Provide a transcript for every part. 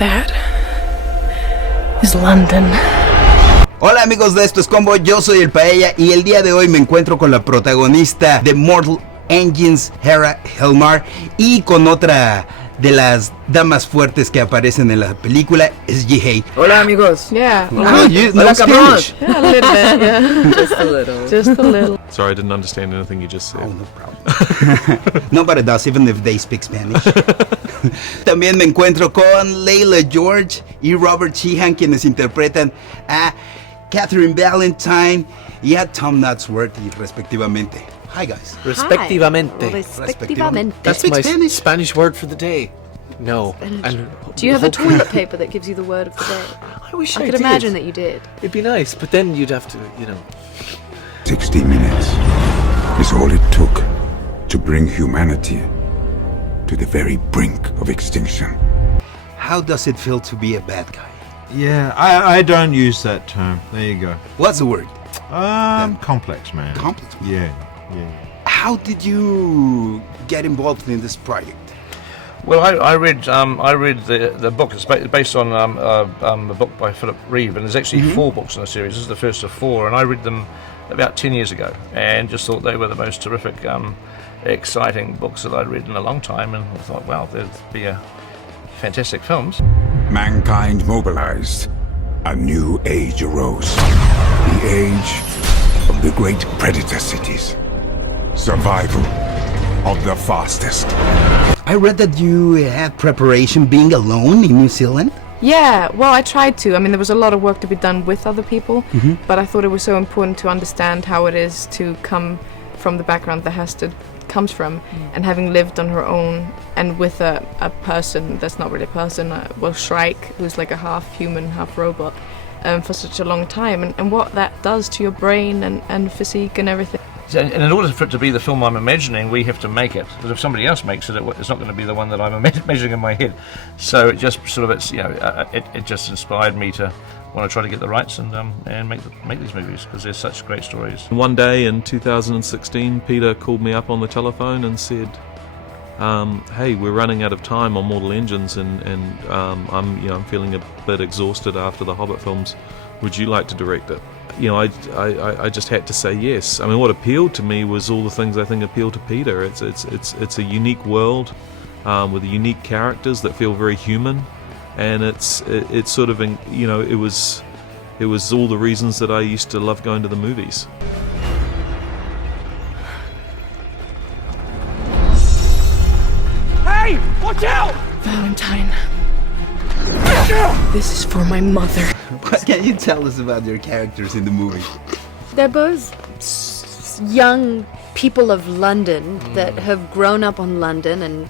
That is London. Hola amigos de Esto es Combo, yo soy el Paella y el día de hoy me encuentro con la protagonista de Mortal Engines, Hera Helmar, y con otra de las damas fuertes que aparecen en la película, es Jihei. Hola amigos. Yeah. Oh, you know Hola, Spanish. Yeah, a little bit, yeah. Just a little. Just a little. Sorry, I didn't understand anything you just said. Oh, no problem. Nobody does, even if they speak Spanish. También me encuentro con Layla George y Robert Sheehan, quienes interpretan a Catherine Valentine y a Tom Nadsworthy, respectivamente. Hi guys. Respectivamente. Respectivamente. That's Speak my Spanish? Spanish word for the day. No. Do you have a toilet paper that gives you the word of the day? I wish I I could did. imagine that you did. It'd be nice, but then you'd have to, 60 minutes is all it took to bring humanity to the very brink of extinction. How does it feel to be a bad guy? Yeah, I don't use that term. There you go. What's the word? Complex, man. Complex. Yeah. How did you get involved in this project? Well, I read the book. It's based on a book by Philip Reeve, and there's actually 4 books in the series. This is the first of 4, and I read them about 10 years ago, and just thought they were the most terrific, exciting books that I'd read in a long time, and I thought, wow, there'd be fantastic films. Mankind mobilized. A new age arose. The age of the great predator cities. Survival of the fastest. I read that you had preparation being alone in New Zealand. Yeah, well, I tried to. I mean, there was a lot of work to be done with other people, but I thought it was so important to understand how it is to come from the background that Hester comes from, and having lived on her own and with a person that's not really a person, Shrike, who's like a half human, half robot, for such a long time, and what that does to your brain and physique and everything. And in order for it to be the film I'm imagining, we have to make it. Because if somebody else makes it, it's not going to be the one that I'm imagining in my head. So it just sort of, it just inspired me to want to try to get the rights and make these movies, because they're such great stories. One day in 2016, Peter called me up on the telephone and said, hey, we're running out of time on Mortal Engines, and I'm feeling a bit exhausted after the Hobbit films. Would you like to direct it? I just had to say yes. I mean, what appealed to me was all the things I think appeal to Peter. It's a unique world with unique characters that feel very human, and it's sort of, it was all the reasons that I used to love going to the movies. Hey! Watch out! Valentine. This is for my mother. What can you tell us about your characters in the movie? They're both young people of London that have grown up on London, and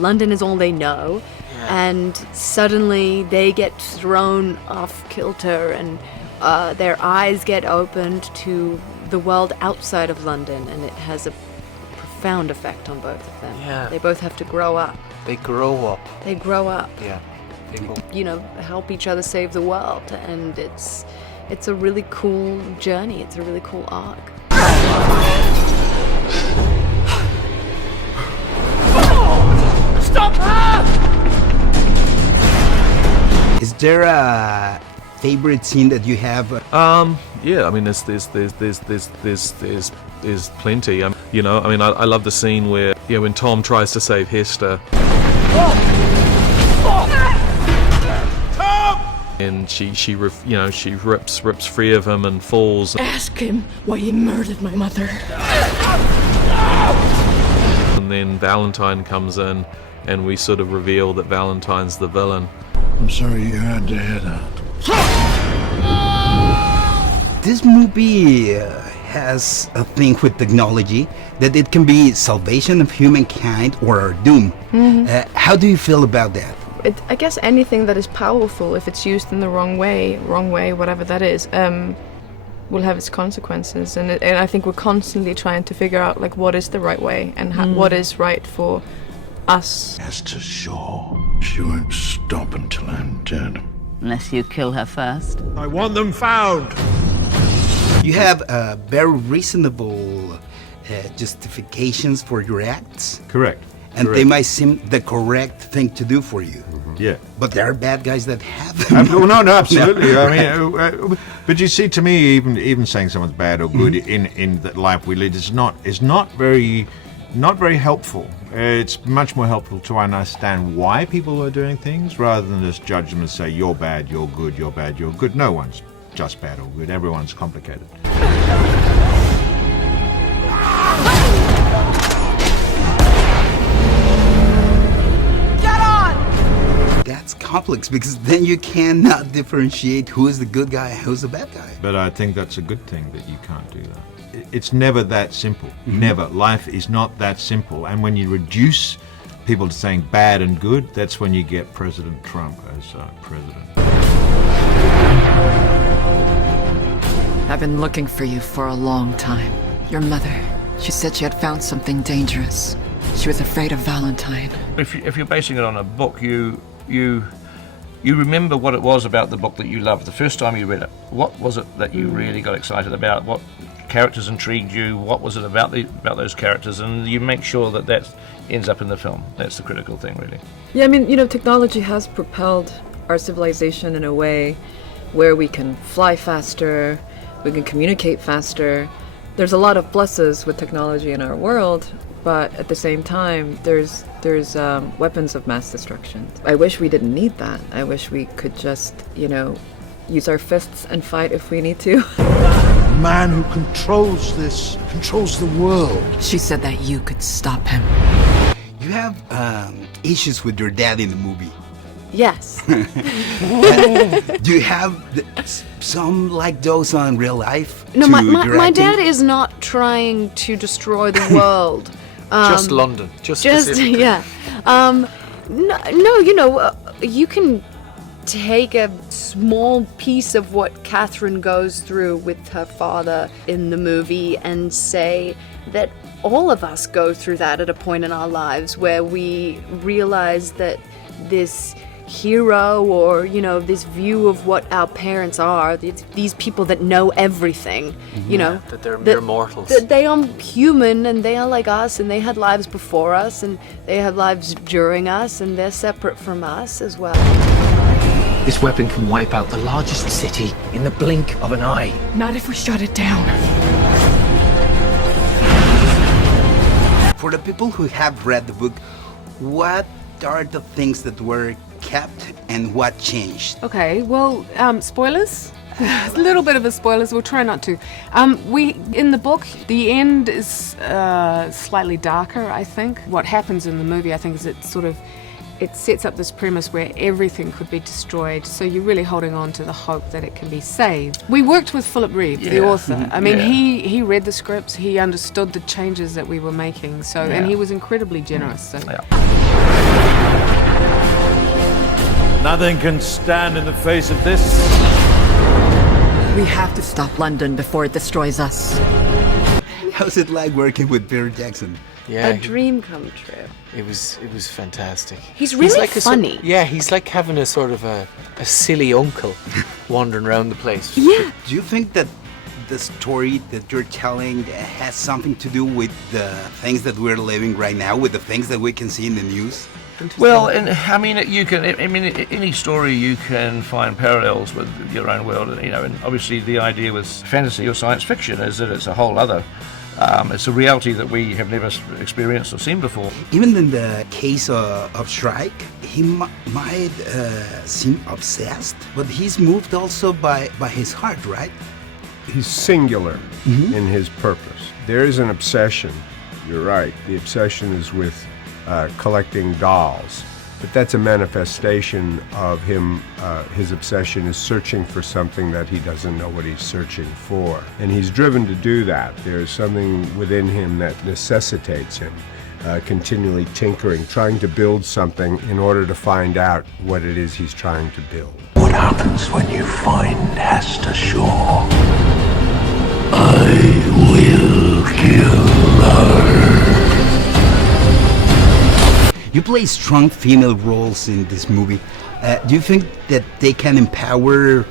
London is all they know. And suddenly they get thrown off kilter, and their eyes get opened to the world outside of London, and it has a profound effect on both of them. Yeah. They both have to grow up. They grow up. They grow up. Yeah. Help each other save the world, and it's a really cool journey. It's a really cool arc. Stop her! Is there a favorite scene that you have? Yeah, I mean, there's plenty. I love the scene where, when Tom tries to save Hester. And she rips free of him and falls. Ask him why he murdered my mother. And then Valentine comes in, and we sort of reveal that Valentine's the villain. I'm sorry you had to hear that. This movie has a thing with technology, that it can be salvation of humankind or doom. How do you feel about that? I guess anything that is powerful, if it's used in the wrong way, whatever that is, will have its consequences. And I think we're constantly trying to figure out what is the right way and what is right for us. Esther's sure she won't stop until I'm dead. Unless you kill her first. I want them found! You have very reasonable justifications for your acts. Correct. And they might seem the correct thing to do for you. Yeah. But there are bad guys that have them. No, absolutely. I mean, but you see, to me, even saying someone's bad or good in the life we lead is not very helpful. It's much more helpful to understand why people are doing things rather than just judge them and say you're bad, you're good, you're bad, you're good. No one's just bad or good. Everyone's complicated. That's complex because then you cannot differentiate who is the good guy and who's the bad guy. But I think that's a good thing that you can't do that. It's never that simple. Never. Life is not that simple. And when you reduce people to saying bad and good, that's when you get President Trump as president. I've been looking for you for a long time. Your mother, she said she had found something dangerous. She was afraid of Valentine. If you're basing it on a book, you remember what it was about the book that you loved the first time you read it. What was it that you really got excited about? What characters intrigued you? What was it about those characters? And you make sure that ends up in the film. That's the critical thing, really. Yeah, I mean, technology has propelled our civilization in a way where we can fly faster, we can communicate faster. There's a lot of pluses with technology in our world, but at the same time, there's weapons of mass destruction. I wish we didn't need that. I wish we could just, use our fists and fight if we need to. The man who controls this controls the world. She said that you could stop him. You have issues with your dad in the movie. Yes. Do you have some like those on real life? No, my dad is not trying to destroy the world. Just London. Just specifically. Yeah. You can take a small piece of what Catherine goes through with her father in the movie and say that all of us go through that at a point in our lives where we realize that this hero or this view of what our parents are, these people that know everything, that they're mere mortals, that they are human and they are like us and they had lives before us and they have lives during us and they're separate from us as well. This weapon can wipe out the largest city in the blink of an eye. Not if we shut it down. For the people who have read the book, what are the things that were kept and what changed? Okay, well, spoilers. A little bit of a spoilers. We'll try not to. In the book, the end is slightly darker. I think what happens in the movie, I think, is it sets up this premise where everything could be destroyed. So you're really holding on to the hope that it can be saved. We worked with Philip Reeve, the author. I mean, he read the scripts. He understood the changes that we were making. So and he was incredibly generous. So. Nothing can stand in the face of this. We have to stop London before it destroys us. How's it like working with PeterJackson? Yeah, a dream come true. It was fantastic. He's really like funny. He's like having a sort of a silly uncle wandering around the place. Yeah. Do you think that the story that you're telling has something to do with the things that we're living right now, with the things that we can see in the news? Well, any story you can find parallels with your own world, and obviously the idea with fantasy or science fiction is that it's a whole other, it's a reality that we have never experienced or seen before. Even in the case of Shrike, he might seem obsessed, but he's moved also by his heart, right? He's singular in his purpose. There is an obsession, you're right, the obsession is with collecting dolls, but that's a manifestation of him. His obsession is searching for something that he doesn't know what he's searching for, and he's driven to do that. There's something within him that necessitates him continually tinkering, trying to build something in order to find out what it is he's trying to build. What happens when you find Hester Shaw? I will kill her. You play strong female roles in this movie. Do you think that they can empower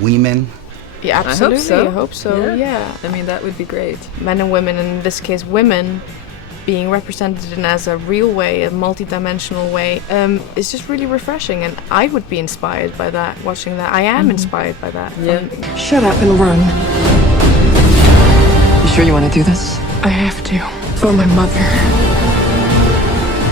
women? Yeah, absolutely. I hope so. Yeah. I mean, that would be great. Men and women, in this case women, being represented in as a real way, a multi-dimensional way, is just really refreshing, and I would be inspired by that, watching that. I am inspired by that. Yeah. Shut up and run. You sure you want to do this? I have to. For my mother.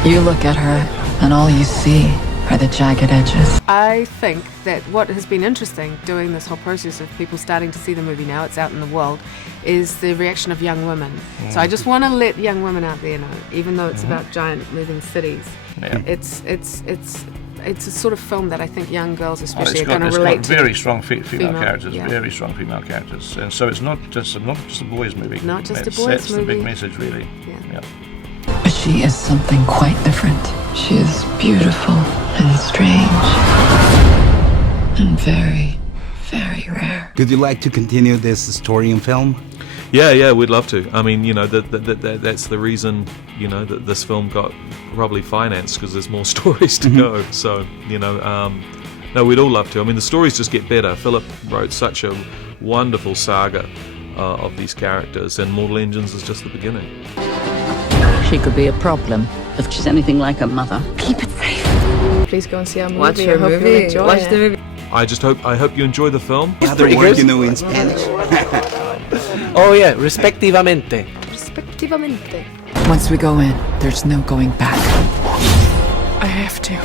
You look at her, and all you see are the jagged edges. I think that what has been interesting doing this whole process of people starting to see the movie now, it's out in the world, is the reaction of young women. So I just want to let young women out there know, even though it's about giant moving cities, it's a sort of film that I think young girls especially are going to relate to. Very strong female characters, very strong female characters, and so it's not just a boys' movie. Not just a boys' That's movie. the big message, really. Yeah. But she is something quite different. She is beautiful and strange and very, very rare. Would you like to continue this story in film? Yeah, we'd love to. I mean, that's the reason, that this film got probably financed, because there's more stories to go. So, no, we'd all love to. I mean, the stories just get better. Philip wrote such a wonderful saga of these characters, and Mortal Engines is just the beginning. She could be a problem if she's anything like her mother. Keep it safe. Please go and see our movie. Watch your I hope movie. you'll enjoy Watch it. the movie. I hope you enjoy the film. Other word in Spanish. Oh yeah, respectivamente. Respectivamente. Once we go in, there's no going back. I have to.